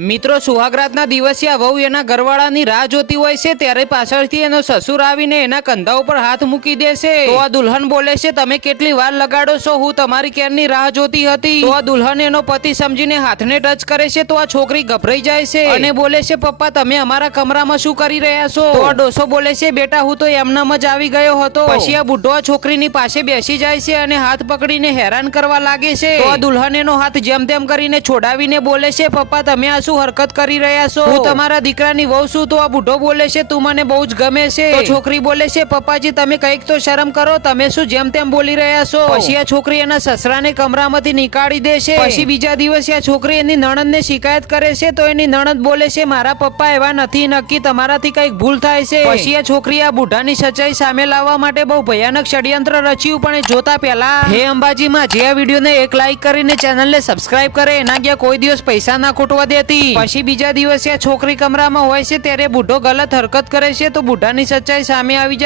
મિત્રો સુહાગરાતના દિવસે આ વહુ એના ઘરવાળાની રાહ જોતી હોય છે ત્યારે પાછળથી એનો સસુર આવીને એના કંધા ઉપર હાથ મૂકી દેશે તો આ દુલ્હન બોલે છે, તમે કેટલી વાર લગાડો છો, હું તમારી ક્યારની રાહ જોતી હતી। તો આ દુલ્હન એનો પતિ સમજીને હાથને ટચ કરે છે તો આ છોકરી ગભરાઈ જાય છે અને બોલે છે, પપ્પા તમે અમારા કમરામાં શું કરી રહ્યા છો? તો આ ડોસો બોલે છે, બેટા હું તો એમનામ જ આવી ગયો હતો। પછી આ બુઢો આ છોકરીની પાસે બેસી જાય છે અને હાથ પકડીને હેરાન કરવા લાગે છે। તો આ દુલ્હન એનો હાથ જેમ તેમ કરીને છોડાવીને બોલે છે, પપ્પા તમે આ શું હરકત કરી રહ્યા છો? હું તમારા દીકરાની વહુ છું। તો આ બુઢો બોલે છે, તું મને બહુ જ ગમે છે। તો છોકરી બોલે છે, પપ્પાજી તમે કંઈક તો શરમ કરો, તમે શું જેમ તેમ બોલી રહ્યા છો? પછી આ છોકરી એના સસરાને કમરામાંથી નીકાળી દે છે। પછી બીજા દિવસે આ છોકરી એની નણંદને શિકાયત કરે છે તો એની નણંદ બોલે છે, મારા પપ્પા એવા નથી, નક્કી તમારાથી કંઈક ભૂલ થાય છે। પછી આ છોકરી આ બુઢાની સચ્ચાઈ સામે લાવવા માટે બહુ ભયાનક ષડયંત્ર રચ્યું, પણ એ જોતા પહેલા હે અંબાજીમાં જે આ વિડીયોને એક લાઈક કરીને ચેનલને સબસ્ક્રાઇબ કરે એના ગયા કોઈ દિવસ પૈસા ના ખૂટવા દેતી। પછી બીજા દિવસે આ છોકરી કમરામાં હોય છે ત્યારે બુઢો ગલત હરકત કરે છે તો બુઢાની સચ્ચાઈ સામે આવી જાય।